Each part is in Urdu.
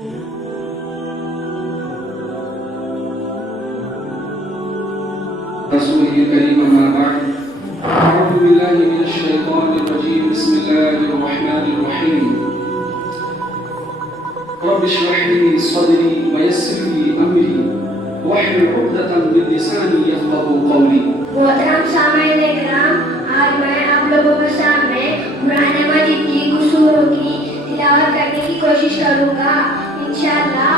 رسوله الكريم أما بعد أعوذ بالله من الشيطان الرجيم بسم الله الرحمن الرحيم رب اشرح لي صدري ويسر لي أمري واحلل عقدة من لساني يفقهوا قولي. محترم سامعین کرام، آج میں آپ لوگوں کے سامنے قرآن مجید کی کچھ سوروں کی تلاوت کرنے کی کوشش کروں گا انشاءاللہ.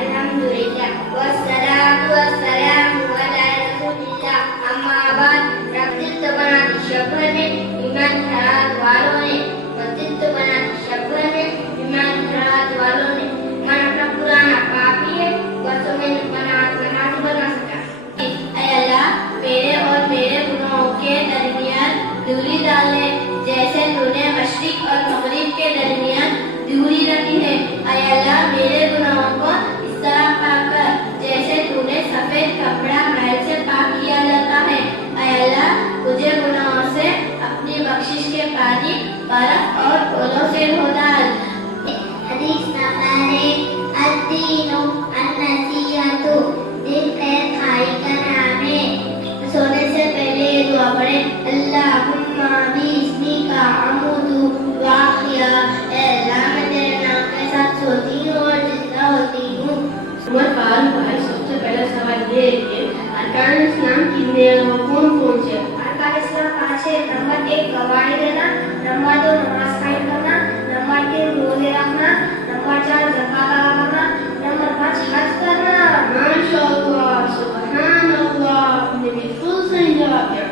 الحمدللہ والصلاة والسلام علی رسول اللہ. اما بعد، مسجد تو بناتی شبر میں ایمان خیرات والوں نے، مسجد تو بناتی شبر میں ایمان خیرات والوں نے. من اپنا پرانا پاپی ہے، برسوں میں بنا سکا. اے اللہ، میرے اور میرے گناہوں کے درمیان دوری ڈال لے، جیسے تو نے مشرق اور مغرب کے درمیان دوری رکھی ہے. اے اللہ، میرے گناہوں کو اس طرح پاک کر جیسے تو نے سفید کپڑا میل سے پاک کیا جاتا ہے. اے اللہ، مجھے گناہوں سے اپنی بخشش کے پانی برف اور پھولوں سے دھو ڈال. حدیث نمبر 1. الدین النصیحۃ، دل خیر خواہی کا نام ہے. سونے سے پہلے یہ دعا پڑھیں: اللہم باسمک اموت واحیا. اے اللہ، میں تیرے نام کے ساتھ سوتی ہوں اور زندہ ہوتی ہوں. بھائی، سب سے پہلا سوال یہ ہے کہ ارکان اسلام کتنے ہیں اور کون کون سے؟ ارکان اسلام 5 ہے. نمبر 1 گواہی دینا، نمبر 2 نماز قائم کرنا، نمبر 3 روزے رکھنا، نمبر 4 زکات ادا کرنا، نمبر 5 حج کرنا. ماشاءاللہ، سبحان اللہ، آپ نے بالکل صحیح جواب دیا.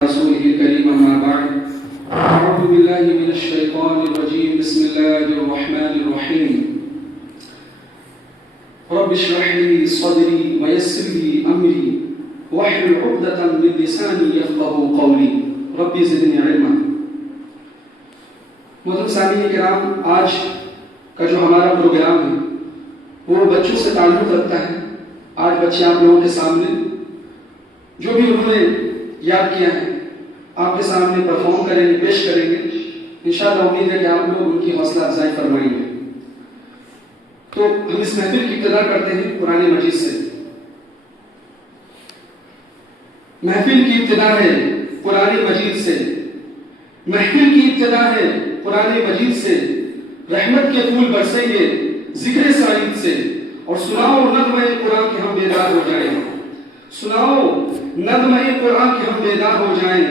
رسوله الكريم أما بعد أعوذ بالله من الشيطان الرجيم بسم الله الرحمن الرحيم رب اشرح لي صدري ويسر لي أمري واحلل عقدة من لساني يفقهوا قولي رب زدني علما. محترم سامعین کرام، آج کا جو ہمارا پروگرام ہے وہ بچوں سے تعلق رکھتا ہے. آج بچے آپ لوگوں کے سامنے جو بھی انہوں نے یاد کیا ہے آپ کے سامنے پرفارم کریں گے، پیش کریں گے. انشاءاللہ امید ہے کہ آپ لوگ ان کی حوصلہ افزائی فرمائیں گے. تو ہم اس محفل کی ابتدا کرتے ہیں قرآن مجید سے. محفل کی ابتدا ہے قرآن مجید سے، محفل کی ابتدا ہے قرآن مجید سے. رحمت کے پھول برسیں گے ذکر سعید سے. اور سناؤ نغمہ قرآن کہ ہم بیدار ہو جائیں. سناؤ نغمہ قرآن کہ ہم بیدار ہو جائیں.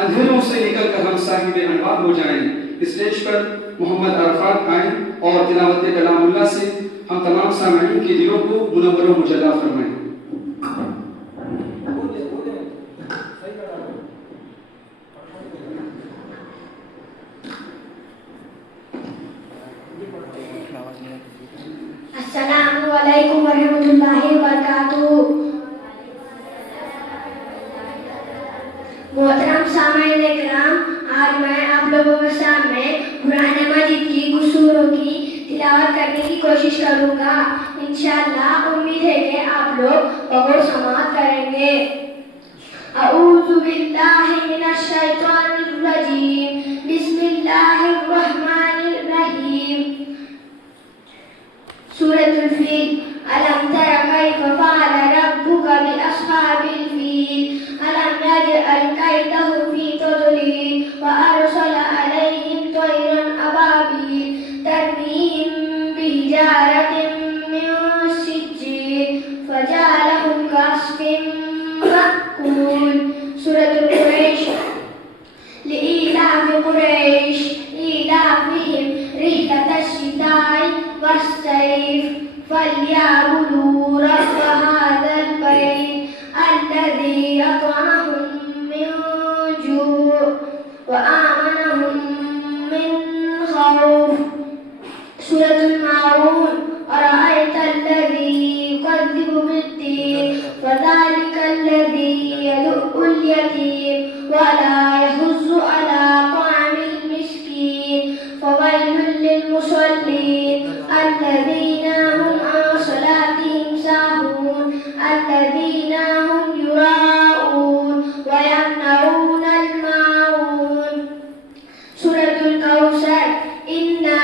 اندھیروں سے نکل کر ہم صاحب انوار ہو جائیں. اسٹیج پر محمد عرفات آئیں اور تلاوت کلام اللہ سے ہم تمام سامعین کے دلوں کو منور و مجلا فرمائیں. السلام علیکم ورحمۃ اللہ وبرکاتہ. محترم سامعین کرام، آج میں آپ لوگوں کے سامنے قرآن مجید کی کچھ سوروں کی تلاوت کرنے کی کوشش کروں گا انشاءاللہ. امید ہے کہ آپ لوگ غور سماعت کریں گے. اعوذ باللہ من الشیطان الرجیم بسم اللہ الرحمن الرحیم. سورۃ الفیل. ألم تر كيف فعل ربك بأصحاب الفيل ألم يجعل كيدهم في تضليل وأرسل عليهم طيرا أبابيل ترميهم بحجارة من سجيل فجعلهم كعصف مأكول. سورة قريش. لإيلاف قريش إيلافهم رحلة الشتاء والصيف فليعبدوا رب هذا البيت الذي أطعمهم من جوع وآمنهم من خوف. سورة الماعون. أرأيت الذي يكذب بالدين فذلك الذي يدع اليتيم ولا يحض على طعام المسكين فويل للمصلين الذين هم عن صلاتهم ساهون الذين هم يراءون ويمنعون الماعون. سورة الكوثر. إنا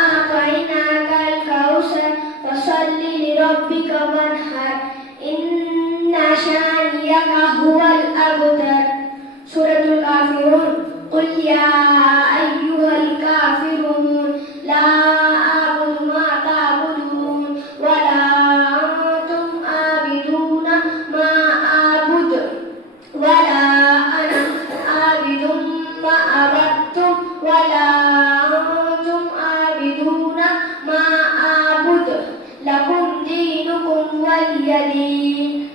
أعطيناك الكوثر فصل لربك وانحر إن شانئك هو الأبتر. سورة الكافرون. قل يا أيها الكافرون لا أعبد ما تعبدون ولا أنتم عابدون ما أعبد ولا أنا عابد ما عبدتم ولا أنتم عابدون ما أعبد لكم دينكم ولي دين.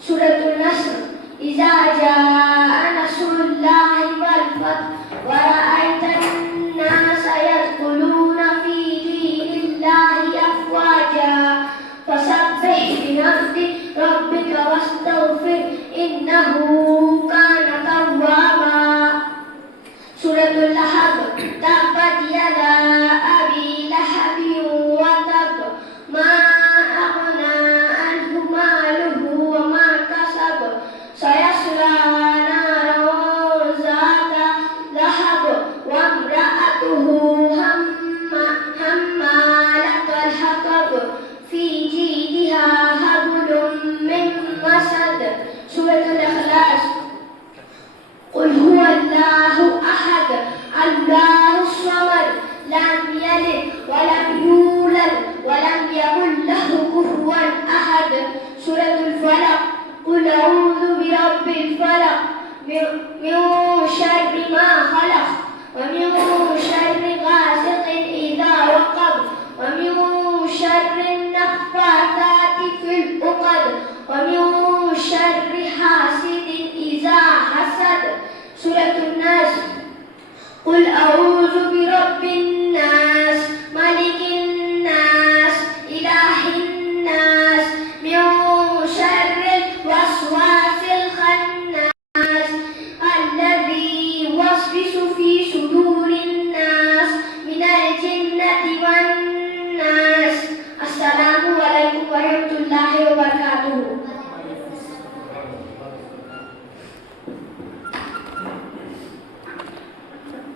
سورة النصر. إذا جاء نصر الله والفتح ورأيت الناس يدخلون في دين الله أفواجا فسبح بحمد ربك واستغفر إنه كان توابا. سورة اللهب. تبت يدا أبي لهب وتب ما أغنى عنه ماله وما كسب سيصلى نارا ذات لهب وامرأته حمالة الحطب في جيدها حبل من مسد. سورة الإخلاص. قل هو الله أحد الله الصمد لم يلد ولم يولد ولم يكن له كفوا أحد. سورة الفلق. قل أعوذ برب الفلق من شر ما خلق ومن شر غاسق إذا وقب ومن شر النفاثات في العقد ومن شر حاسد إذا حسد. سورة الناس. قل أعوذ برب الناس ملك الناس إله الناس من شر الوسواس الخناس الذي يوسوس في صدور الناس من الجنة والناس. السلام عليكم ورحمة الله وبركاته.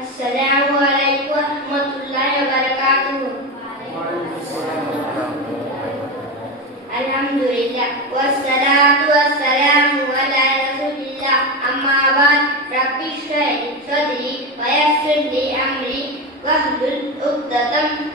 السلام عليكم ورحمة الله وبركاته. الحمد لله والصلاة والسلام على رسول الله. أما بعد رب اشرح لي صدري ويسر لي أمري واحلل عقدة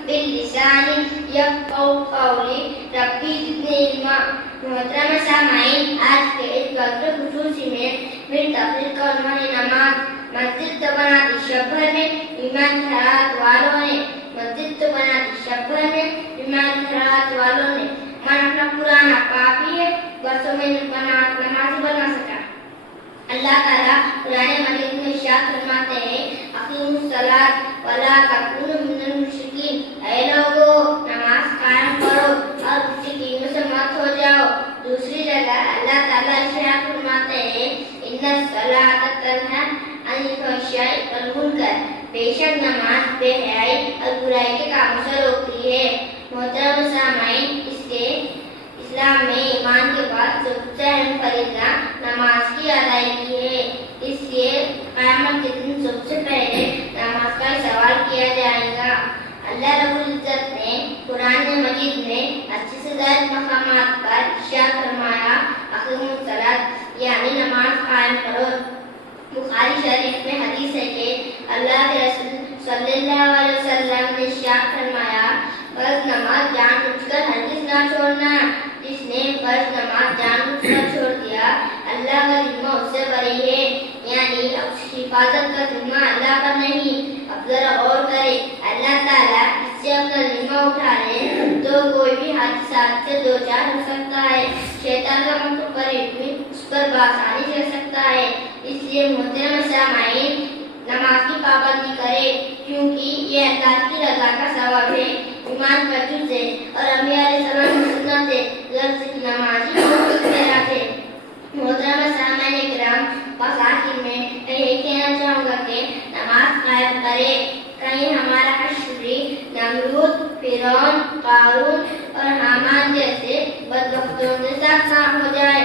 من لساني يفقهوا قولي ربي زدني علما. محترم سامعین، آج کے اس وقت خصوصی میں میری تقریر کا عنوان نماز. مسجد تو بناتی شب بھر میں ایمان خیرات والوں نے مسجد تو بناتی شب بھر میں ایمان خیرات والوں نے. من اپنا پرانا پاپی ہے برسوں میں نماز بنا سکا. اللہ تعالیٰ قرآن مجید میں ارشاد فرماتے ہیں اقیموا الصلاۃ ولا تکونوا من المشرکین. اے لوگو نماز قائم کرو اور مشرکین سے مت ہو جاؤ. دوسری جگہ اللہ تعالیٰ ارشاد فرماتے ہیں ان الصلاۃ تنہی عن الفحشاء والمنکر. بے شک نماز بے حیائی اور برائی کے کاموں سے روکتی ہے. محترم سامعین، اسلام میں ایمان کے بعد سب سے اہم فریضہ نماز کی ادائیگی ہے. اس لیے قیامت کے دن سب سے پہلے نماز کا سوال کیا جائے گا. اللہ رب العزت نے قرآن مجید میں 80 سے زائد مقامات پر ارشاد فرمایا اقیموا الصلاۃ یعنی نماز قائم کرو۔ بخاری شریف میں حدیث ہے کہ اللہ کے رسول صلی اللہ علیہ وسلم نے ارشاد فرمایا فرض نماز جان بوجھ کر ہرگز نہ چھوڑنا، جس نے فرض نماز جان بوجھ کر چھوڑ دیا اللہ کا ذمہ اس سے بری ہے، یعنی اس کی حفاظت کا ذمہ اللہ پر نہیں۔ اب ذرا غور کرے، اللہ تعالیٰ اس سے اپنا ذمہ اٹھا لے تو کوئی بھی حادثات سے دو چار ہو سکتا ہے، شیطان کا منتو قریب بھی اس پر بآسانی چل سکتا ہے۔ اس لیے محترم سامعین نماز کی پابندی کرے، کیونکہ یہ اللہ کی رضا کا ثواب ہے، ایمان کا جز ہے اور انبیاء علیہ السلام کی سنت ہے، لفظ کی نمازی کو خیرات ہے۔ محترم سامعین کرام، بس آخر میں یہی کہنا چاہوں گا کہ نماز قائم کرے، کہیں ہمارا حشری نمرود، فرعون، قارون اور حامان جیسے بدبختوں کے ساتھ نہ ہو جائے۔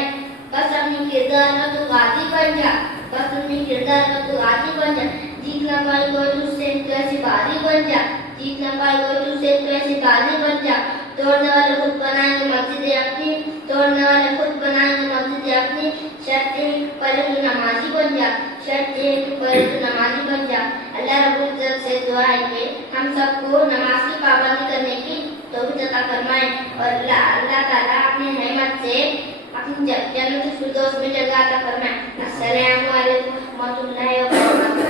بس اپنی کردار کا تو غازی بن جا، بس اپنی کردار کا تو غازی بن جا، جیتنا پال گو تو سے تو ایسی بازی بن جا، جیتنا پال گو تو سے تو ایسی بازی بن جا۔ توڑنے والے خود بنائیں گے مسجد اپنی، توڑنے والے خود بنائیں گے مسجد اپنی، شرط ہے کہ پہلے تو نمازی بن جا، شرط ہے کہ پہلے تو نمازی بن جا۔ اللہ رب العزت سے دعا ہے کہ ہم سب کو نماز کی پابندی کرنے کی توفیق عطا فرمائے اور اللہ تعالیٰ اپنی رحمت سے اپنی جنت الفردوس میں جگہ عطا فرمائے۔ السلام علیکم ورحمۃ اللہ وبرکاتہ۔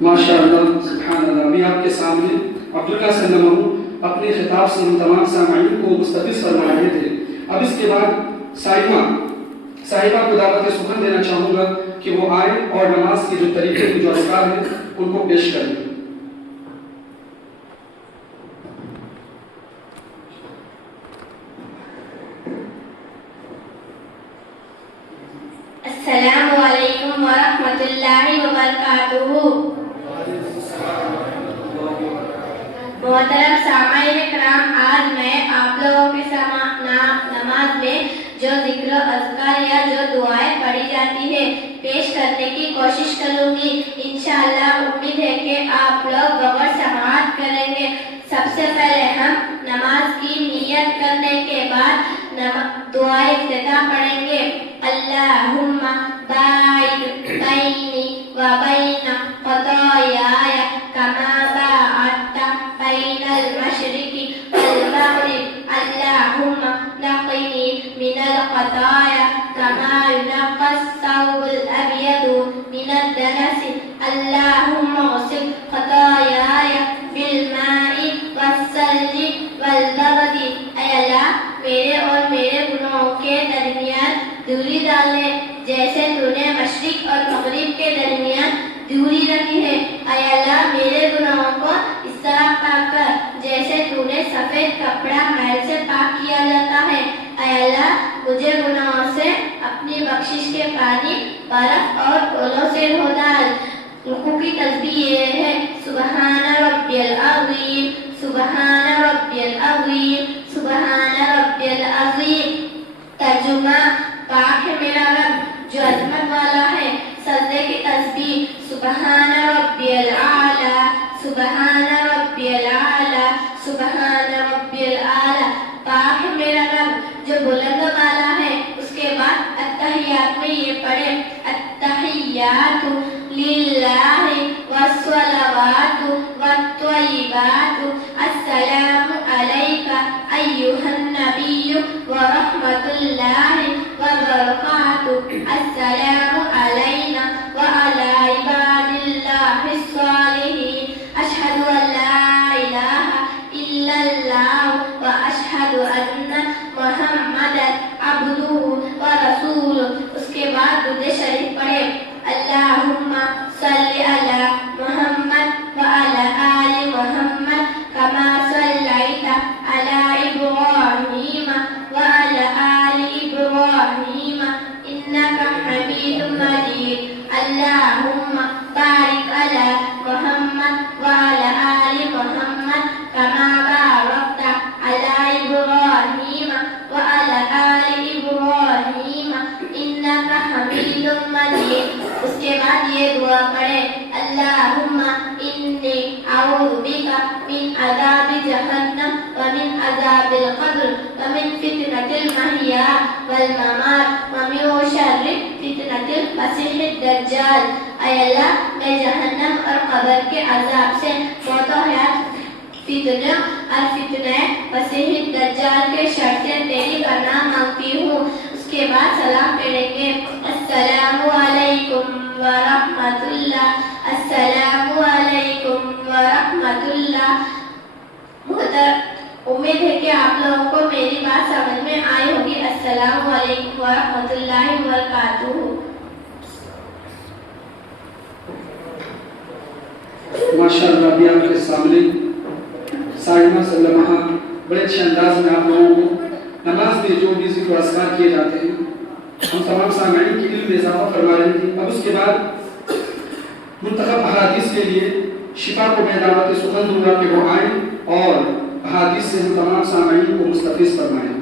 ماشاء اللہ، سبحان اللہ۔ ابھی آپ کے سامنے عبداللہ سلمہ اپنے خطاب سے ہم تمام سامعین کو مستفیض فرما رہے تھے۔ اب اس کے بعد صاحبہ کو دعوت سخن دینا چاہوں گا کہ وہ آئیں اور نماز کے جو طریقے جو اذکار ہیں ان کو پیش کریں۔ السلام علیکم ورحمۃ اللہ وبرکاتہ۔ محترم سامعین کرام، آج میں آپ لوگوں کے نماز میں جو ذکر و اذکار یا جو دعائیں پڑھی جاتی ہیں پیش کرنے کی کوشش کروں گی۔ انشاءاللہ امید ہے کہ آپ لوگ بغور سماعت کریں گے۔ سب سے پہلے ہم نماز کی نیت کرنے کے بعد دعائے افتتاح پڑھیں گے۔ اللہم باعد بینی و بین خطایای کما باعدت بین المشرق والمغرب، اللہم نقنی من الخطایا کما ینقی الثوب الابیض من الدنس، اللہم اغسل خطایای بالماء والثلج والبرد۔ اے اللہ میرے اور میرے گناہوں کے درمیان دوری ڈال لے، جیسے تو نے مشرق اور مغرب کے درمیان دوری رکھی ہے۔ اے اللہ میرے گناہوں کو اس طرح پاک کر جیسے تو نے سفید کپڑا میل سے پاک کیا جاتا ہے۔ اے اللہ مجھے گناہوں سے اپنی بخشش کے پانی، برف اور اولوں سے دھو ڈال۔ رکوع کی تسبیح یہ ہے: سبحان ربی العظیم، سبحان ربی العظیم، سبحان ربی العظیم۔ ترجمہ: پاک ہے میرا رب جو عظمت والا ہے۔ سجدے کی تسبیح: سبحان ربی العالی، سبحان ربی العالی، سبحان ربی العالی۔ پاک ہے میرا رب جو بلند والا ہے۔ اس کے بعد التحیات میں یہ پڑھے: التحیات للہ والصلوات والطیبات، السلام علیک ایھا النبی ورحمۃ اللہ وبرکاتہ، السلام علینا وعلی عباد اللہ الصالحین، اشہد ان لا الہ الا اللہ واشہد ان محمدا عبدہ ورسولہ۔ اس کے بعد درود شریف پڑھے: اللہم صلی علی محمد وعلی آل محمد کما صلیت علی ابراہیم وعلی آل ابراہیم انک حمید مجید، اللہم بارک علی محمد وعلی آل محمد کما بارکت علی ابراہیم وعلی آل ابراہیم انک حمید مجید۔ بعد یہ دعا پڑھیں اللہم انی اعوذ بک من عذاب جہنم ومن عذاب القبر ومن فتنة المحیا والممات ومن شر فتنة المسیح الدجال۔ اے اللہ میں جہنم اور قبر کے عذاب سے، موت و حیات فتنہ اور فتنہ مسیح الدجال کے شر سے تیری پناہ مانگتی ہوں۔ اس کے بعد سلام پڑھیں گے السلام علیکم ورحمۃ اللہ، السلام علیکم ورحمۃ اللہ۔ امید ہے کہ آپ لوگوں کو میری بات سمجھ میں آئی ہوگی۔ السلام علیکم ورحمۃ اللہ وبرکاتہ۔ ماشاء اللہ ابھی آپ کے سامنے سائمہ سلمہ بڑے اچھے انداز میں آپ لوگوں کو نماز میں جو بھی ذکر و اذکار کیے جاتے ہیں ہم تمام سامعین کے علم میں اضافہ فرما رہی تھی۔ اب اس کے بعد منتخب احادیث کے لیے شفا کو میں دعوت سخن دوں گا کہ وہ آئیں اور احادیث سے ہم تمام سامعین کو مستفیض فرمائیں۔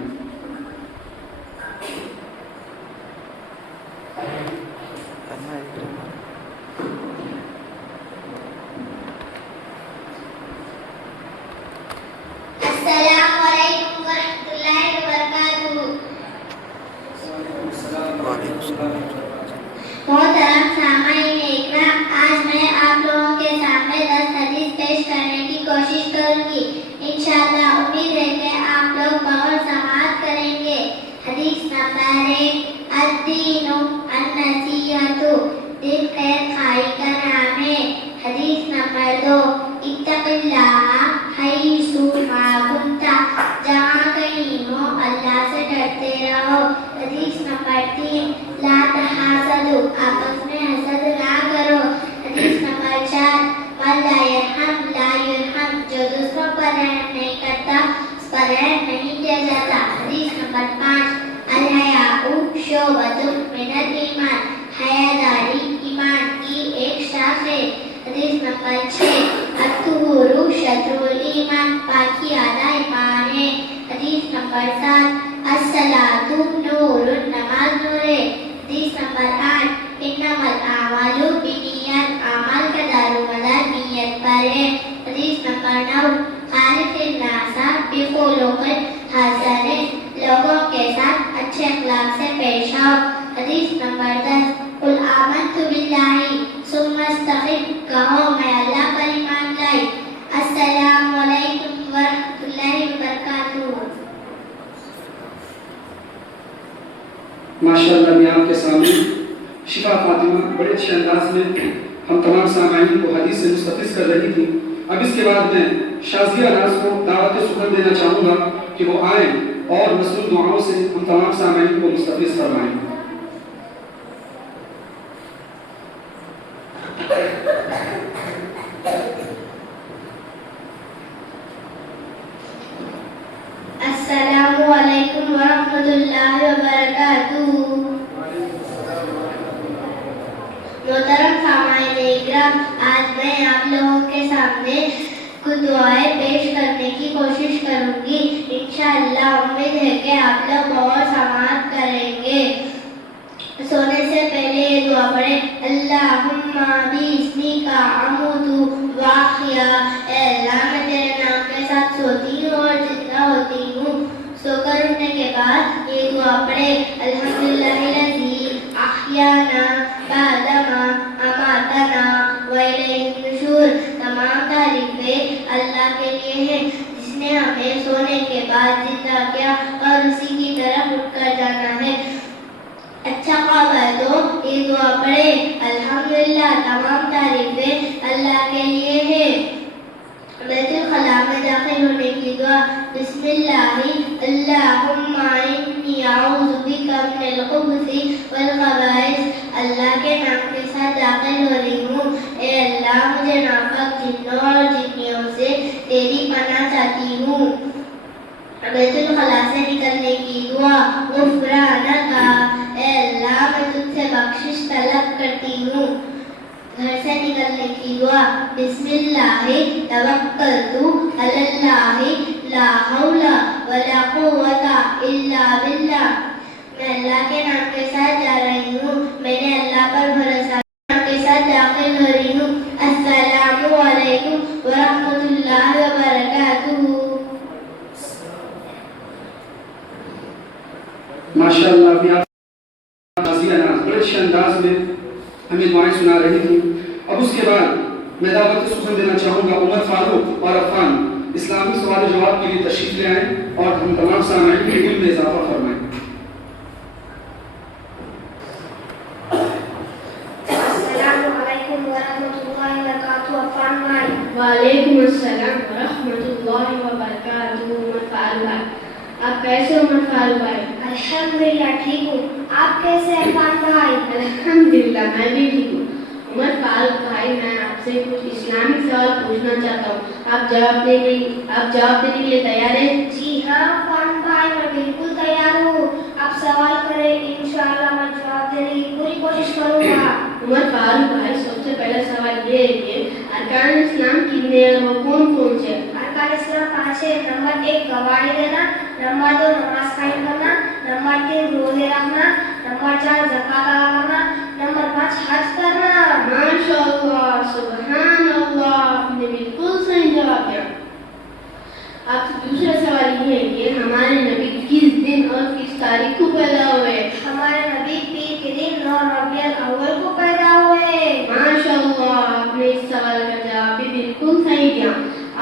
السلام علیکم ورحمۃ اللہ وبرکاتہ۔ محترم سامعین اکرام، آج میں آپ لوگوں کے سامنے 10 حدیث پیش کرنے کی کوشش کروں گی۔ انشاءاللہ امید ہے کہ آپ لوگ بغور سماعت کریں گے۔ حدیث نمبر 1، الدین النصیحۃ، دل خیر خواہی کا نام ہے۔ حدیث نمبر 2، اتق اللہ حیث ما کنت، جہاں کہیں ہو اللہ سے ڈرتے رہو۔ حدیث نمبر 3، لا تحاسدوا، آپس میں حسد نہ کرو۔ حدیث نمبر 4، من لا یرحم لا یرحم، جو دوسروں پر رحم نہیں کرتا اس پر رحم نہیں کیا جاتا۔ حدیث نمبر 5، الحیاء شعبۃ من الایمان، حیاداری ایمان کی ایک شاخ ہے۔ حدیث نمبر 6، الطہور شطر الایمان، پاکی آدھا ایمان ہے۔ حدیث نمبر 7، الصلاۃ نور، نماز نور ہے۔ حدیث نمبر 8، انما الاعمال بالنیات، اعمال کا دار و مدار نیت پر ہے۔ حدیث نمبر 9، خالق الناس بخلق حسن، لوگوں کے ساتھ اچھے اخلاق سے پیش آؤ۔ حدیث نمبر 10، قل آمنت باللہ ثم استقم، کہو میں اللہ پر ایمان لائی۔ السلام علیکم ورحمۃ اللہ وبرکاتہ۔ ماشاءاللہ ابھی آپ کے سامنے شفا فاطمہ بڑے اچھے انداز میں ہم تمام سامعین کو حدیث سے مستفیض کر رہی تھی۔ اب اس کے بعد میں شازیہ ناز کو دعوت سخن دینا چاہوں گا کہ وہ آئیں اور مصنون دعاؤں سے ہم تمام سامعین کو مستفیض فرمائیں۔ السلام علیکم ورحمۃ اللہ وبرکاتہ۔ محترم سامعین اکرام، آج میں آپ لوگوں کے سامنے کچھ دعائیں پیش کرنے کی کوشش کروں گی۔ انشاءاللہ امید ہے کہ آپ لوگ بہت سماعت کریں گے۔ سونے سے پہلے یہ دعا پڑھیں اللہم باسمک اموت واحیا، اے اللہ میں تیرے نام کے ساتھ سوتی ہوں اور زندہ ہوتی ہوں۔ سو کر اٹھنے کے بعد یہ دعا پڑھیں الحمدللہ الذی احیانا بعدما اماتنا والیہ النشور، تمام تعریفیں اللہ کے لیے ہیں جس نے ہمیں سونے کے بعد زندہ کیا اور اسی کی طرف اٹھ کر جانا ہے۔ اچھا خواب ہے تو یہ دعا پڑھے الحمدللہ، تمام تعریفیں اللہ کے لیے ہے۔ بیت الخلاء میں داخل ہونے کی دعا بسم اللہ اللہم انی اعوذ بک من الخبث والخبائث، اللہ کے نام کے ساتھ داخل ہو رہی ہوں۔ اے اللہ مجھے ناپاک جنوں اور جنیوں سے تیری پناہ چاہتی ہوں۔ بیت الخلاء سے نکلنے کی دعا غفرانک، اے اللہ میں تجھ سے بخشش طلب کرتی ہوں۔ گھر سے نکلنے کی دعا بسم اللہ توکلت علی اللہ لا حول ولا قوت الا باللہ، میں اللہ کے نام کے ساتھ جا رہی ہوں، میں نے اللہ پر بھروسہ کے ساتھ بڑے اچھے انداز میں ہمیں دعائیں سنا رہی تھیں. اب اس کے بعد میں دعوت سخن دینا چاہوں گا عمر فاروق اور عفان اسلامی سوال و جواب کے لیے تشریف لے آئیں اور ہم تمام سامعین کے علم میں اضافہ فرمائیں. وعلیکم السلام ورحمۃ اللہ وبرکاتہ. عمر فاروق بھائی, آپ کیسے ہو؟ عمر فاروق بھائی الحمدللہ ٹھیک ہوں. آپ کیسے ہیں عرفان بھائی؟ الحمدللہ میں بھی ٹھیک ہوں. عمر فاروق بھائی, میں آپ سے کچھ اسلامی سوال پوچھنا چاہتا ہوں. آپ جواب دینے کے لیے تیار ہیں؟ جی ہاں عرفان بھائی, میں بالکل تیار ہوں. آپ سوال کریں, انشاءاللہ میں جواب دینے کی پوری کوشش کروں گا. عمر فاروق بھائی, سب سے پہلا سوال یہ ہے کہ ارکان اسلام کتنے ہیں اور وہ کون کون سے ہیں؟ ارکان اسلام 5 ہے. نمبر 1 گواہی دینا, نمبر 2 نماز قائم کرنا, نمبر 3 روزے رکھنا, نمبر 4 زکات ادا کرنا, نمبر 5 حج کرنا. ماشاء اللہ, سبحان اللہ, آپ نے بالکل صحیح جواب دیا. آپ سے دوسرا سوال یہ ہے کہ ہمارے نبی کس دن اور کس تاریخ کو پیدا ہوئے؟ ہمارے نبی پیر کے دن 9 ربیع الاول کو پیدا ہوئے. ماشاء اللہ, آپ نے اس سوال کا جواب بھی بالکل صحیح دیا.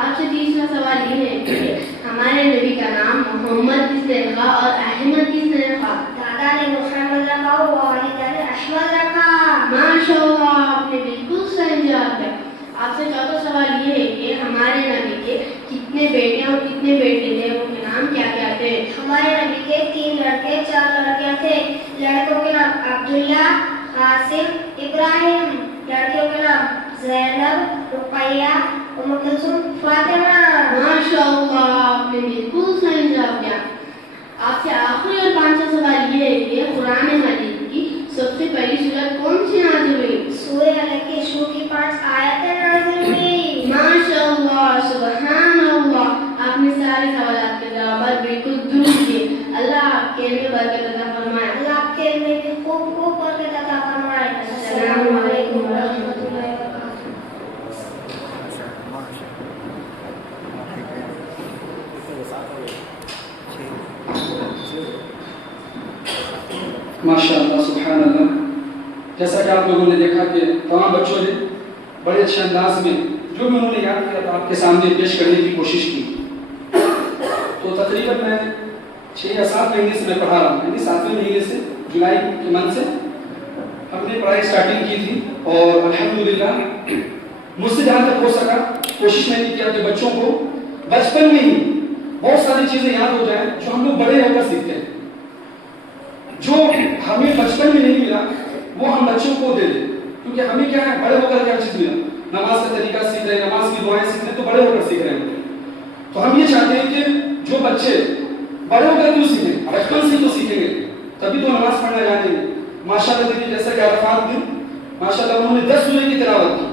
آپ سے تیسرا سوال یہ ہے کہ ہمارے نبی کا نام محمد کس نے رکھا اور احمد کس نے رکھا؟ دادا نے محمد رکھا اور والدہ نے احمد رکھا. ماشاء اللہ, آپ نے بالکل صحیح جواب دیا. آپ سے چوتھا سوال یہ ہے کہ ہمارے نبی کے کتنے بیٹے اور کتنے بیٹے تھے, ان کے نام کیا کیا تھے؟ ہمارے نبی کے 3 لڑکے 4 لڑکیاں تھے. لڑکوں کے نام عبداللہ, قاسم, ابراہیم. لڑکیوں کے نام زینب, رقیہ, ام کلثوم, فاطمہ. ماشاء اللہ, آپ نے بالکل صحیح جواب دیا. آپ سے آخری اور پانچواں سوال یہ ہے کہ قرآن مجید کی سب سے پہلی سورت کون سی نازل ہوئی؟ سورہ الق کی شروع کی 5 آیتیں نازل ہوئی. ماشاء اللہ, سبحان اللہ, آپ نے سارے سوالات کے جوابات بالکل درست دیے. اللہ آپ کے علم میں برکت عطا فرمائے. اللہ آپ کے علم میں بھی خوب برکت عطا فرمائے. السلام علیکم ورحمۃ اللہ وبرکاتہ. ماشاء اللہ, سبحان اللہ. جیسا کہ آپ لوگوں نے دیکھا کہ تمام بچوں نے بڑے اچھے انداز میں جو بھی انہوں نے یاد کیا تھا آپ کے سامنے پیش کرنے کی کوشش کی. تو تقریباً میں 6 یا 7 مہینے سے میں پڑھا رہا ہوں, یعنی 7ویں مہینے سے, جولائی کے منتھ سے ہم نے پڑھائی اسٹارٹنگ کی تھی. اور الحمدللہ مجھ سے جہاں تک ہو سکا کوشش میں نے کیا کہ بچوں کو بچپن میں ہی بہت ساری چیزیں یاد ہو جائیں جو ہم لوگ بڑے ہو کر سیکھتے ہیں. جو ہمیں بچپن میں نہیں ملا وہ ہم بچوں کو دے دیں, کیونکہ ہمیں کیا ہے, بڑے ہو کر کیا چیز ملا, نماز کا طریقہ سیکھ رہے ہیں, نماز کی دعائیں سیکھ رہے ہیں, تو بڑے ہو کر سیکھ رہے ہیں. تو ہم یہ چاہتے ہیں کہ جو بچے بڑے ہو کر کیوں سیکھیں, بچپن سے تو سیکھیں گے تبھی تو نماز پڑھنا جانیں گے. ماشاءاللہ دیکھیے جیسا کہ عرفات نے ماشاءاللہ انہوں نے 10 سورے کی تلاوت کی,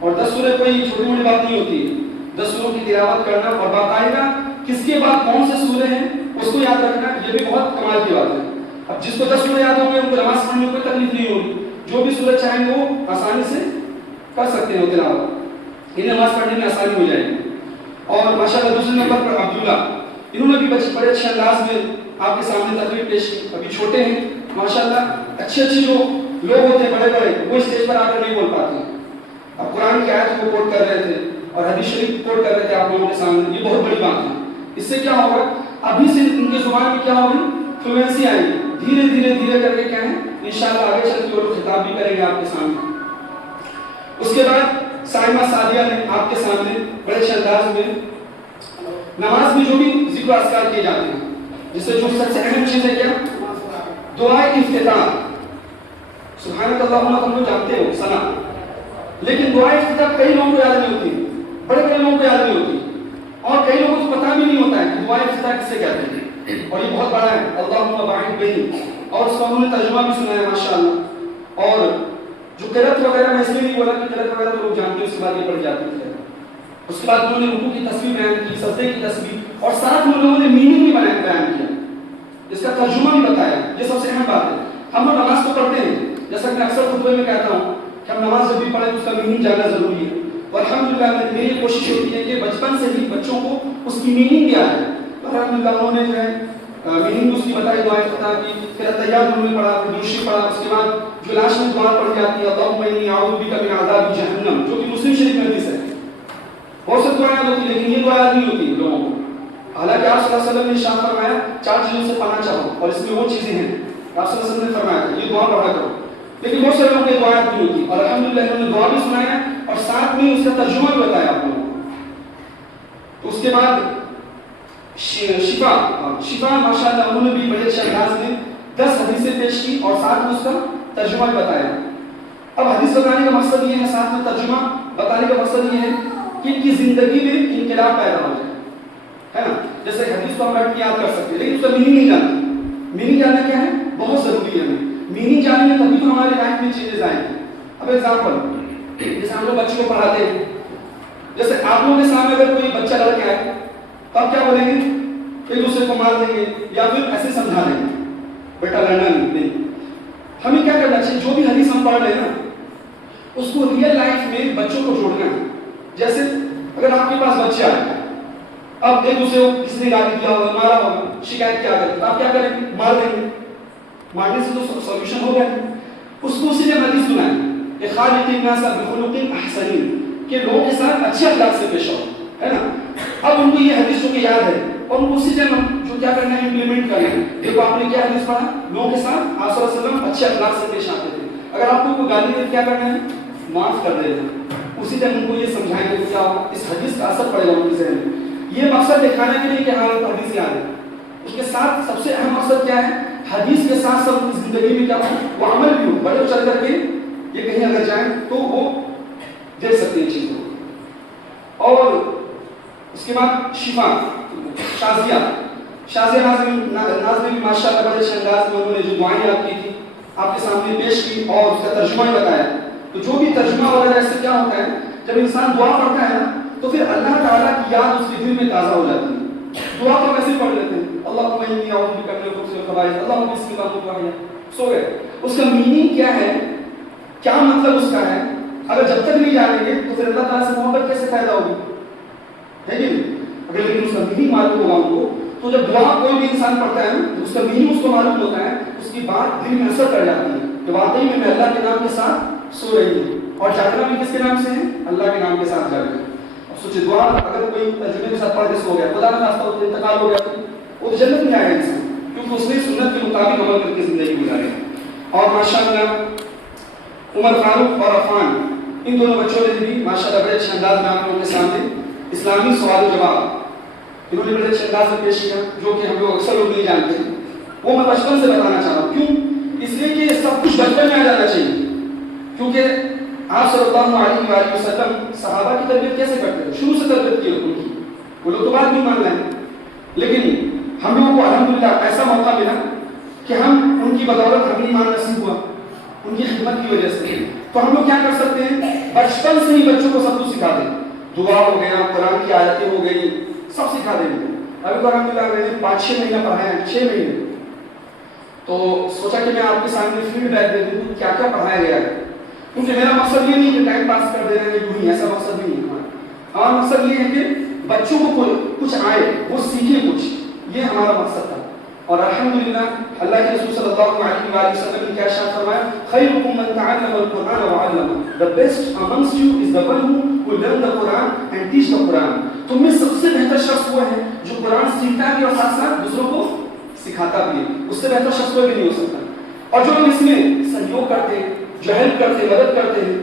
اور 10 سورے کوئی چھوٹی موٹی بات نہیں ہوتی ہے. 10 سوروں کی تلاوت کرنا اور باقاعدہ کس کے بعد کون سے سورے ہیں اس کو یاد رکھنا, یہ بھی بہت کمال کی بات ہے. اب جس کو 10 سورے یاد ہوں گے ان کو نماز پڑھنے میں کوئی تکلیف نہیں ہوگی, جو بھی سورہ چاہیں گے وہ آسانی سے کر سکتے ہیں تلاوت, انہیں نماز پڑھنے میں آسانی ہو جائے گی. اور ماشاءاللہ دوسرے نمبر پر عبداللہ, انہوں نے بھی بڑے اچھے انداز میں آپ کے سامنے تقریر پیش کی. ابھی چھوٹے ہیں ماشاءاللہ, اچھے جو لوگ ہوتے ہیں بڑے بڑے وہ اسٹیج پر آ کر نہیں بول پاتے ہیں. اب قرآن کی آیت کو کوٹ کر رہے تھے اور حدیث شریف کوٹ کر رہے تھے آپ لوگوں کے سامنے, یہ بہت بڑی بات ہے. اس سے کیا ہوگا, ابھی سے ان کی زبان میں کیا ہوگی, فلوئنسی آئے گی. دھیرے کر کے کیا ہے انشاءاللہ آگے چل کے وہ خطاب بھی کریں گے آپ کے سامنے. اس کے بعد سائمہ سعدیہ نے آپ کے سامنے بڑے اچھے انداز میں نماز میں جو بھی ذکر و اذکار کیے جاتے ہیں, جس سے جو سب سے اہم چیز ہے کیا, دعائے افتتاح. سبحانک اللہم ہم لوگ جانتے ہو ثنا, لیکن دعائے افتتاح کئی لوگوں کو یاد نہیں ہوتی, بڑے لوگوں کو یاد نہیں ہوتی, اور کئی لوگوں کو پتہ بھی نہیں ہوتا ہے کہ دعائے افتتاح کسے کہتے ہیں. اور یہ بہت بڑا ہے, اللہم باعث بینی, اور اس کا انہوں نے ترجمہ بھی سنا ہے ماشاءاللہ. اور جو قرأت وغیرہ میں اس لیے نہیں بولا کہ قرأت وغیرہ تو لوگ جانتے ہیں, اس کے بعد یہ پڑھ جاتی ہے. اس کے بعد انہوں نے رکوع کی تصویر بیان کی, سجدے کی تصویر, اور ساتھ میں لوگوں نے میننگ بھی بیان کیا, اس کا ترجمہ بھی بتایا. یہ سب سے اہم بات ہے. ہم لوگ نماز تو پڑھتے ہیں, جیسا کہ میں اکثر خطبے میں کہتا ہوں کہ ہم نماز جب بھی پڑھیں تو اس کا میننگ جاننا ضروری ہے. اور الحمدللہ میری کوشش ہوتی ہے کہ بچپن سے ہی بچوں کو اس کی میننگ کیا ہے. الحمدللہ انہوں نے جو ہے میننگ اس کی بتائی دعائیں فتح کی، پھر التحیات انہوں نے پڑھا، پھر دوسری پڑھا، اس کے بعد جو لاسٹ میں دعا پڑھی جاتی ہے اللہم انی اعوذ بک من عذاب جہنم، جو کہ مسلم شریف میں حدیث ہے. بہت سے دعائیں ہوتی ہیں لیکن یہ دعا نہیں ہوتی لوگوں کو. حالانکہ آپ صلی اللہ علیہ وسلم نے ارشاد فرمایا 4 چیزوں سے پناہ چاہو اور اس میں وہ چیزیں ہیں آپ صلی اللہ علیہ وسلم نے فرمایا یہ دعا پڑھا کرو، لیکن بہت سے لوگوں کو یہ دعا نہیں ہوتی. اور الحمدللہ انہوں نے دعا بھی سنایا اور ساتھ میں اس کا ترجمہ بھی بتایا آپ لوگوں کو. تو اس کے بعد شفا ماشاءاللہ انہوں نے بھی بڑے اچھے انداز میں 10 حدیثیں پیش کی اور ساتھ میں اس کا ترجمہ بھی بتایا. اب حدیث بتانے کا مقصد یہ ہے، ساتھ میں ترجمہ بتانے کا مقصد یہ ہے کہ ان کی زندگی میں انقلاب پیدا ہو جائے، ہے نا. جیسے حدیث کو ہم بیٹھ کے یاد کر سکتے ہیں لیکن اس کا میننگ نہیں جانتے. میننگ جاننا کیا ہے؟ بہت ضروری ہے. ہمیں میننگ جانیں گے تبھی تو ہماری لائف میں چینجز آئیں گے. اب ایگزامپل جیسے ہم لوگ بچوں کو پڑھاتے ہیں، جیسے آپ لوگوں کے سامنے اگر کوئی بچہ لڑ کے آئے تو آپ کیا بولیں گے؟ ایک دوسرے کو مار دیں گے یا پھر ایسے سمجھا دیں گے بیٹا لڑنا نہیں. ہمیں کیا کرنا چاہیے؟ جو بھی حدیث ہم پڑھ لیں نا اس کو ریئل لائف میں بچوں کو جوڑنا ہے. جیسے اگر آپ کے پاس بچہ ہے، اب ایک دوسرے کو کسی نے گالی دیا ہوگا، مارا ہوگا، شکایت کیا کریں تو آپ کیا کریں گے؟ مار دیں گے. مارنے سے تو سولوشن ہو گیا. اس کو اسی جگہ حدیث سنائیں کہ خالق الناس بخلق احسن، کہ لوگوں کے ساتھ اچھے اخلاق سے پیش آؤ، ہے نا. اب ان کو یہ حدیث کو یاد ہے اور ان کو اسی جگہ جو کیا کرنا ہے امپلیمنٹ کرنا ہے. دیکھو آپ نے کیا حدیث پڑھا؟ لوگوں کے ساتھ آپ صلی اللہ علیہ وسلم اچھے اخلاق سے پیش آتے تھے. اگر آپ کو کوئی گالی دے کیا کرنا ہے؟ معاف کر دینا. اسی طرح ان کو یہ سمجھائیں گے کیا ہوگا، اس حدیث کا اثر پڑے گا ان کے ذہن میں. یہ مقصد دکھانے کے لیے کہ ہاں حدیث یاد ہے. اس کے ساتھ سب سے اہم مقصد کیا ہے؟ حدیث کے ساتھ سب کی زندگی میں کیا ہو، وہ عمل بھی ہو. بڑے چل کر کے یہ کہیں اگر جائیں تو وہ دیکھ سکتے ہیں چیزوں کو. اور اس کے بعد شفا شازیہ ناز نے بھی ماشاءاللہ بڑے اچھے انداز میں انہوں نے جو دعائیں یاد کی تھی آپ کے سامنے پیش کی اور اس کا ترجمہ بھی بتایا. تو جو بھی ترجمہ وغیرہ اس سے کیا ہوتا ہے، جب انسان دعا پڑھتا ہے نا تو پھر اللہ تعالیٰ کی یاد اس کے دل میں تازہ ہو جاتی ہے. دعا تو ویسے ہی پڑھ لیتے ہیں اللہم انی اعوذ بک من الخبث والخبائث، اللہم بسمک اموت واحیا، سو گئے. اس کا میننگ کیا ہے، کیا مطلب اس کا ہے، اگر جب تک نہیں جانیں گے تو پھر اللہ تعالیٰ سے محبت کیسے پیدا ہوگی، ہے کہ نہیں. اگر لیکن اس کا میننگ معلوم ہوگا ان کو تو جب دعا کوئی بھی انسان پڑھتا ہے تو اس کا میننگ اس کو معلوم ہوتا ہے، اس کی بات دل میں اثر کر جاتی ہے کہ واقعی میں اللہ کے نام کے ساتھ سو رہی ہوں. اور جاگنا بھی کس کے نام سے ہے؟ اللہ کے نام کے ساتھ جاگنا. اب سوچے دعا اگر کوئی ترجمے کے ساتھ پڑھ کے سو گیا، خدا نہ خواستہ اس کا انتقال ہو گیا تو وہ تو جنت میں آئے گا انسان، کیونکہ اس نے سنت کے مطابق عمل کر کے زندگی گزاری. اور ماشاءاللہ عمر فاروق اور عفان ان دونوں بچوں نے بھی ماشاءاللہ بڑے اچھے انداز میں آپ لوگوں کے سامنے اسلامی سوال و جواب انہوں نے بڑے اچھے انداز میں پیش کیا، جو کہ ہم لوگ اکثر لوگ نہیں جانتے ہیں. وہ میں بچپن سے بتانا چاہ رہا ہوں. کیوں؟ اس لیے کہ سب کچھ بچپن میں آ جانا چاہیے. کیونکہ آپ صلی اللہ علیہ وآلہ وسلم صحابہ کی تربیت کیسے کرتے ہیں؟ شروع سے تربیت کی ان کی. وہ لوگ تو بات نہیں مان رہے ہیں، لیکن ہم لوگوں کو الحمدللہ ایسا موقع ملا کہ ہم ان کی بدولت ہمیں ایمان نصیب ہوا ان کی خدمت کی وجہ سے. تو ہم لوگ کیا کر سکتے ہیں؟ بچپن سے ہی بچوں کو سب کچھ سکھا دیں. دعا ہو گیا، قرآن کی آیتیں ہو گئی، سب سکھا دیں گے. ابھی تو الحمدللہ میں نے 5-6 مہینہ پڑھایا ہے، 6 مہینے. تو سوچا کہ میں آپ کے سامنے فیڈ بیک دے دوں کیا کیا پڑھایا گیا ہے. کیونکہ میرا مقصد یہ نہیں کہ ٹائم پاس کر دینا ہے، یوں ہی ایسا مقصد بھی نہیں ہے. ہمارا مقصد یہ ہے کہ بچوں کو کچھ آئے، وہ سیکھیں کچھ، یہ ہمارا مقصد تھا. اور الحمدللہ اللہ کے رسول صلی اللہ علیہ وآلہ وسلم نے کیا ارشاد فرمایا؟ خیرکم من تعلم القرآن وعلمہ. The best amongst you is the one who learn the Quran and teach the Quran. تم میں سب سے بہتر شخص وہ ہے جو قرآن سیکھتا بھی اور ساتھ ساتھ دوسروں کو سکھاتا بھی ہے. اس سے بہتر شخص کوئی بھی نہیں ہو سکتا. اور جو لوگ اس میں سہیوگ کرتے ہیں، جو ہیلپ کرتے ہیں، مدد کرتے ہیں،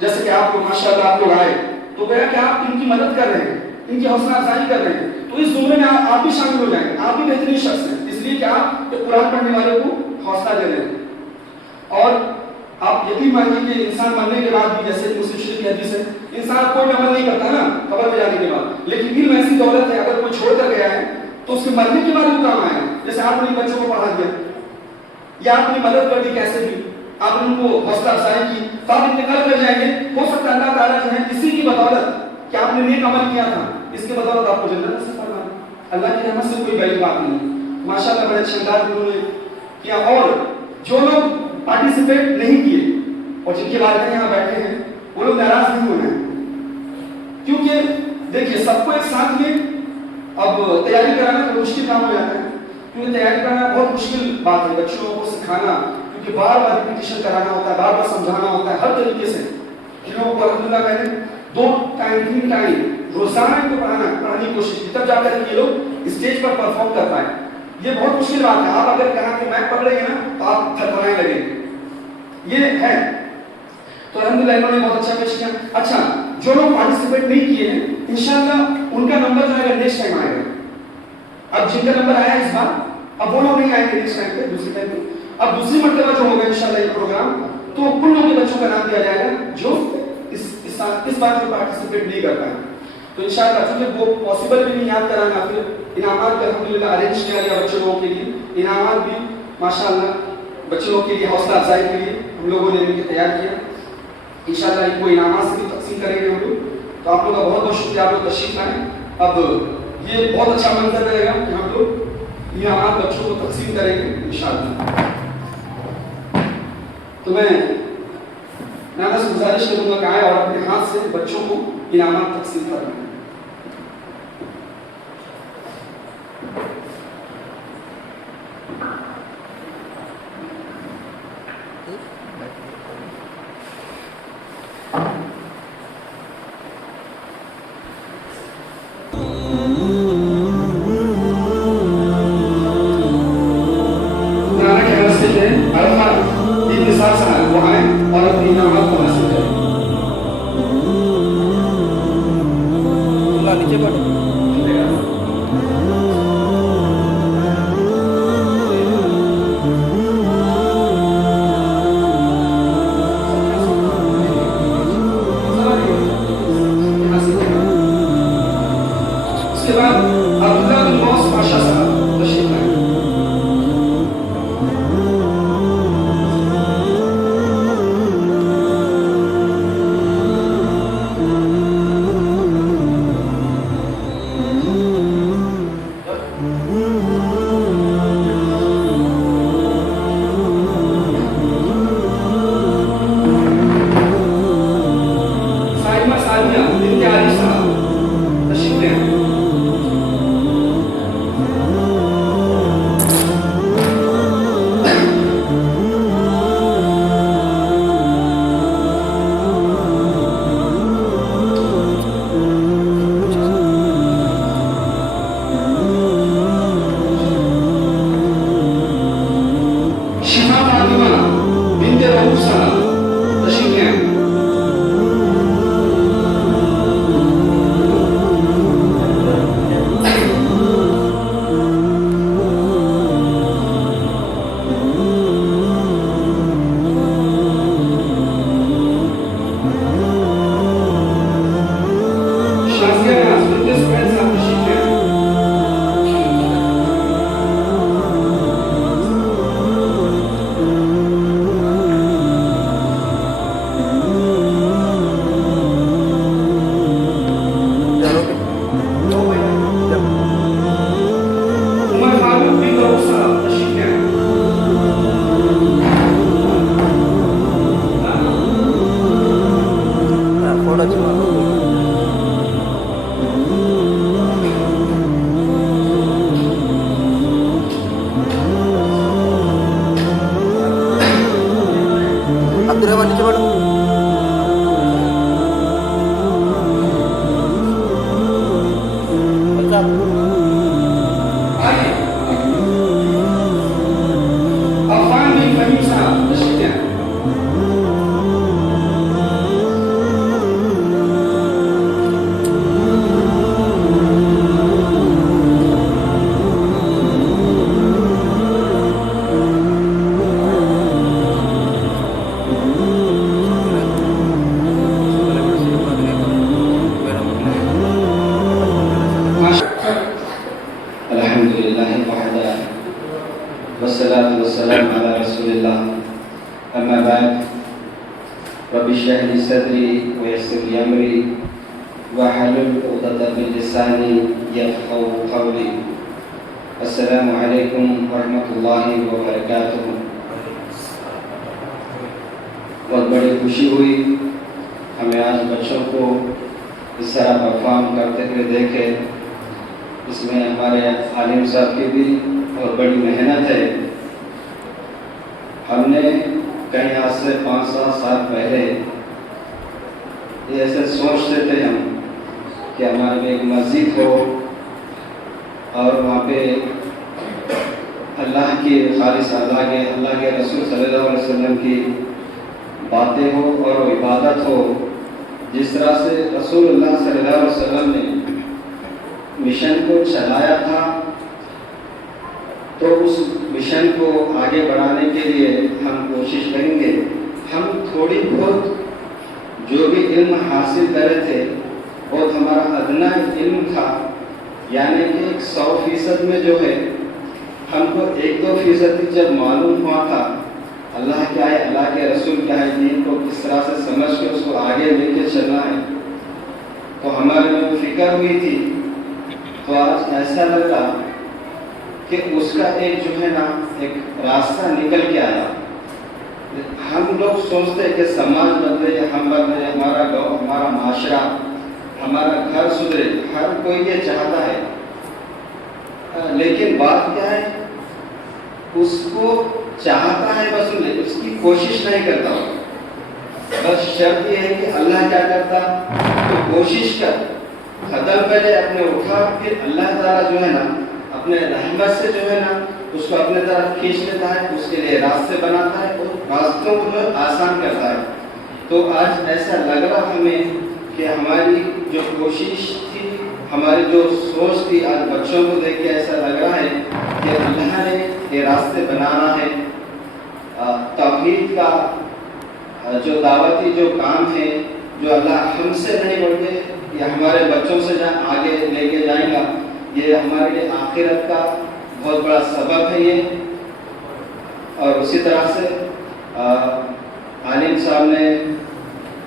جیسے کہ آپ کو ماشاءاللہ آپ لوگ آئے تو گویا کہ آپ ان کی مدد کر رہے ہیں، ان کی حوصلہ افزائی کر رہے ہیں. تو اس زمرے میں آپ بھی شامل ہو جائیں گے. آپ بھی بہترین شخص ہیں اس لیے کہ آپ قرآن پڑھنے والے کو حوصلہ دے رہے ہیں. اور آپ یقین مانیے کہ انسان مرنے کے بعد بھی، جیسے مسلم شریف کی حدیث ہے، انسان کوئی عمل نہیں کرتا نا قبر میں جانے کے بعد، لیکن علم ایسی دولت ہے اگر کوئی چھوڑ کر گیا ہے تو اس کے مرنے کے بعد وہ کام آئے. جیسے آپ نے بچوں کو پڑھا دیا یا آپ نے مدد کر دی، کیسے بھی آپ نے ان کو حوصلہ افزائی کی، تو آپ انتقال کر جائیں گے. ہو سکتا ہے اللہ تعالیٰ جو ہے اسی کی بدولت کہ آپ نے نیک عمل کیا تھا، اس کے بدولت آپ کو جنت نصیب فرمائے. اللہ کی رحمت سے کوئی بڑی بات نہیں. ماشاءاللہ بڑے اچھے انداز میں انہوں نے کیا. اور جو لوگ پارٹیسپیٹ نہیں کیے اور جن کے والدین یہاں بیٹھے ہیں وہ لوگ ناراض نہیں ہونا ہے، کیونکہ دیکھیے سب کو ایک ساتھ میں اب تیاری کرانا تو مشکل کام ہو جاتا ہے. کیونکہ تیاری کرنا بہت مشکل بات ہے بچوں کو سکھانا، کیونکہ بار بار ریپیٹیشن کرانا ہوتا ہے، بار بار سمجھانا ہوتا ہے ہر طریقے سے. ان لوگوں کو الحمدللہ میں نے 2 ٹائم 3 ٹائم روزانہ ان کو پڑھانے کی کوشش کی، تب جا کر یہ لوگ اسٹیج پر پرفارم کر پائیں. یہ بہت مشکل بات ہے. آپ اگر کہاں کہ میں پڑھ رہے ہیں نا تو آپ تھرتھرانے لگیں گے، یہ ہے. تو الحمدللہ انہوں نے بہت اچھا پیش کیا. اچھا جو لوگ پارٹیسپیٹ نہیں کیے ہیں انشاءاللہ ان کا نمبر جو ہے نیکسٹ ٹائم آئے گا. اب جن کا نمبر آیا اس بار اب وہ لوگ نہیں آئیں گے نیکسٹ ٹائم پہ، دوسری ٹائم پہ. اب دوسری مرتبہ جو ہوگا انشاءاللہ یہ پروگرام تو ان لوگوں کے بچوں کا نام دیا جائے گا جو اس بات میں پارٹیسپیٹ نہیں کر پائے. تو انشاءاللہ چونکہ وہ پاسبل بھی نہیں یاد کرانا، پھر انعامات کا الحمدللہ ارینج کیا گیا بچوں لوگوں کے لیے. انعامات بھی ماشاءاللہ بچوں لوگوں کے لیے حوصلہ افزائی کے لیے ہم لوگوں نے مل کے تیار کیا. انشاءاللہ ان کو انعامات سے بھی تقسیم کریں گے ہم لوگ. تو آپ لوگوں کا بہت بہت شکریہ، آپ لوگ تشریف لائیں. اب یہ بہت اچھا منظر رہے گا کہ ہم لوگ انعامات بچوں کو تقسیم کریں گے انشاءاللہ. تو میں نانا سے گزارش کروں گا کہ آئے اور اپنے ہاتھ سے بچوں کو انعامات تقسیم کریں. السلام علیکم ورحمۃ اللہ وبرکاتہ. بہت بڑی خوشی ہوئی ہمیں آج بچوں کو اس طرح پرفارم کرتے ہوئے دیکھے. اس میں ہمارے عالم صاحب کی بھی بہت بڑی محنت ہے. ہم نے کہیں آج سے 5-7 سال پہلے یہ ایسے سوچتے تھے ہم کہ ہمارے میں ایک مسجد ہو اور وہاں پہ اللہ کی خالص اللہ کے رسول صلی اللہ علیہ وسلم کی باتیں ہو اور عبادت ہو. جس طرح سے رسول اللہ صلی اللہ علیہ وسلم نے مشن کو چلایا تھا تو اس مشن کو آگے بڑھانے کے لیے ہم کوشش کریں گے. ہم تھوڑی بہت جو بھی علم حاصل کرے تھے وہ ہمارا ادنا علم تھا, یعنی کہ 100% میں جو ہے ہم کو 1-2% جب معلوم ہوا تھا اللہ کیا ہے, اللہ کے رسول کیا ہے, دین کو کس طرح سے سمجھ کے اس کو آگے لے کے چلنا ہے, تو ہمارے میں فکر ہوئی تھی. تو آج ایسا لگا کہ اس کا ایک جو ہے نا ایک راستہ نکل کے آیا. ہم لوگ سوچتے ہیں کہ سماج بدلے, ہم بدلے, ہمارا گاؤں, ہمارا معاشرہ, ہمارا گھر سدھرے, ہر کوئی یہ چاہتا ہے, لیکن بات کیا ہے اس کو چاہتا ہے بس, اس کی کوشش نہیں کرتا. بس شرط یہ ہے کہ اللہ کیا کرتا, تو کوشش کر, قدم پہلے اپنے اٹھا, پھر اللہ تعالیٰ جو ہے نا اپنے رحمت سے جو ہے نا اس کو اپنے طرف کھینچ لیتا ہے, اس کے لیے راستے بناتا ہے اور راستوں کو آسان کرتا ہے. تو آج ایسا لگ رہا ہمیں کہ ہماری جو کوشش تھی, ہماری جو سوچ تھی, آج بچوں کو دیکھ کے ایسا لگ رہا ہے کہ اللہ نے یہ راستے بنانا ہے. توحید کا جو دعوتی جو کام ہے, جو اللہ ہم سے نہیں بلکہ یہ ہمارے بچوں سے جہاں آگے لے کے جائیں گا, یہ ہمارے لیے آخرت کا بہت بڑا سبب ہے یہ. اور اسی طرح سے عالم صاحب نے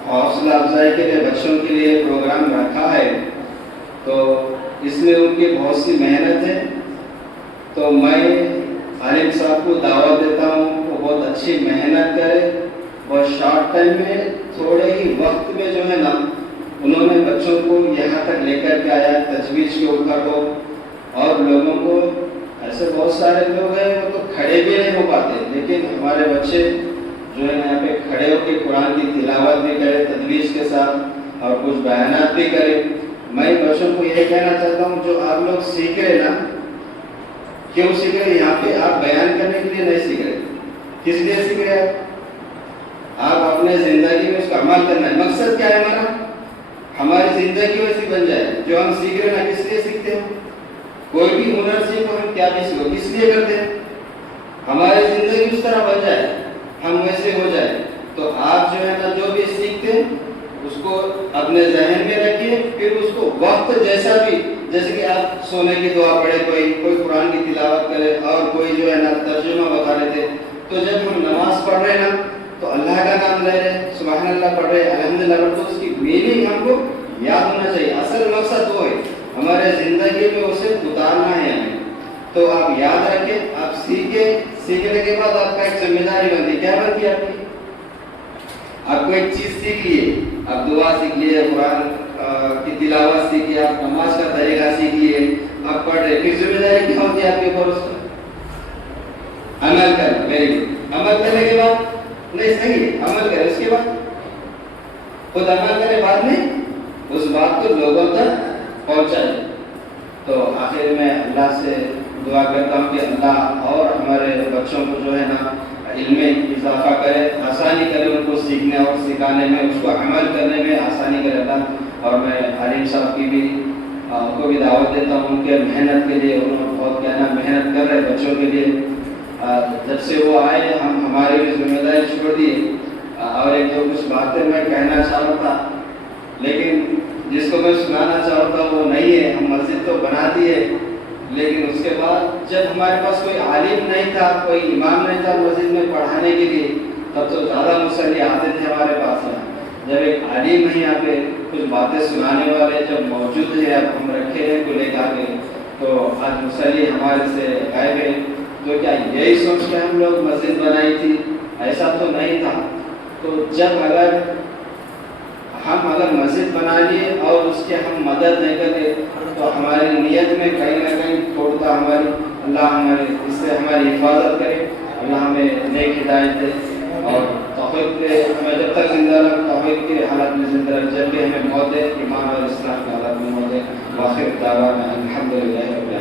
حوصلہ افزائی کے لیے بچوں کے لیے پروگرام رکھا ہے, تو اس میں ان کی بہت سی محنت ہے. تو میں عالم صاحب کو دعوت دیتا ہوں وہ بہت اچھی محنت کرے, اور شارٹ ٹائم میں تھوڑے ہی وقت میں جو ہے نا انہوں نے بچوں کو یہاں تک لے کر کے آیا, تجویز کے اوپر ہو. اور لوگوں کو ایسے بہت سارے لوگ ہیں وہ تو کھڑے بھی نہیں ہو پاتے, لیکن ہمارے بچے جو ہے نا یہاں پہ کھڑے ہو کے قرآن کی تلاوت بھی کرے تجویز کے ساتھ, اور کچھ بیانات بھی کرے. میں بچوں کو یہ کہنا چاہتا ہوں جو آپ لوگ سیکھ رہے نا, کیوں سیکھ رہے, یہاں پہ آپ بیان کرنے کے لیے نہیں سیکھ رہے, کس لیے سیکھ رہے آپ اپنے زندگی میں اس کا عمل کرنا ہے. مقصد کیا ہے ہمارا, ہماری زندگی ویسی بن جائے. جو ہم سیکھ رہے ہیں کس لیے سیکھتے ہیں, کوئی بھی ہنر سیکھو, ہم کیا بھی سیکھو, کس لیے کرتے ہیں, ہماری زندگی اس طرح بن جائے, ہم ویسے ہو جائے. تو آپ جو ہے نا جو بھی سیکھتے ہیں اس کو اپنے ذہن میں رکھیے, پھر اس کو وقت جیسا بھی, جیسے کہ آپ سونے کی دعا پڑھے, کوئی قرآن کی تلاوت کرے, اور کوئی جو ہے نا ترجمہ بتا رہے تھے. تو جب ہم نماز پڑھ رہے ہیں نا تو اللہ کا نام لے رہے, سبحان اللہ پڑھ رہے, الحمدللہ پڑھ, تو اس کی میننگ ہم کو یاد ہونا چاہیے. اصل مقصد وہ ہے ہمارے زندگی میں اسے اتارنا ہے ہمیں. تو آپ یاد رکھیں, آپ سیکھیں, سیکھنے کے بعد آپ کا ایک ذمہ داری بنتی. کیا بنتی ہے آپ کی, آپ کو ایک چیز سیکھ لیے, آپ دعا سیکھ لیے, قرآن کی تلاوت سیکھیے, آپ نماز کا طریقہ سیکھ لیے, آپ پڑھ رہے, پھر ذمہ داری کیا ہوتی ہے آپ کے اوپر, اس پر عمل کرنا. Very good. عمل کرنے کے بعد نہیں صحیح ہے, عمل کرے, اس کے بعد خود عمل کرے, بعد میں اس بات کو لوگوں تک پہنچائے. تو آخر میں اللہ سے دعا کرتا ہوں کہ اللہ اور ہمارے بچوں کو جو ہے نا علم میں اضافہ کرے, آسانی کرے ان کو سیکھنے اور سکھانے میں, اس کو عمل کرنے میں آسانی کرے اللہ. اور میں عالم صاحب کی بھی ان کو بھی دعوت دیتا ہوں ان کے محنت کے لیے. انہوں نے بہت کہنا محنت کر رہے بچوں کے لیے. جب سے وہ آئے ہم ہماری بھی ذمہ داری چھوڑ دیے. اور ایک جو کچھ باتیں میں کہنا چاہ رہا تھا, لیکن جس کو میں سنانا چاہ رہا تھا وہ نہیں ہے. ہم مسجد تو بنا دیے, لیکن اس کے بعد جب ہمارے پاس کوئی عالم نہیں تھا, کوئی امام نہیں تھا مسجد میں پڑھانے کے لیے, تب تو زیادہ مصلی آتے تھے ہمارے پاس. جب ایک عالم نہیں یہاں پہ کچھ باتیں سنانے والے جب موجود ہیں, اب ہم رکھے ہیں کو لے کر کے, تو آج مصلی ہمارے سے غائب ہے. تو کیا یہی سوچ کے ہم لوگ مسجد بنائی تھی, ایسا تو نہیں تھا. تو جب اگر مسجد بنا لیے اور اس کے ہم مدد نہیں کرتے تو ہماری نیت میں کہیں اللہ ہمارے اس سے ہماری حفاظت کرے، اللہ ہمیں نیک ہدایت دے اور توحید کے ہمیں جب تک زندہ رکھ، توحید کے حالت میں زندہ رکھ، جب بھی ہمیں موت دے ایمان اور اسلام کے حالت میں موت دے۔ وآخر دعوانا الحمدللہ۔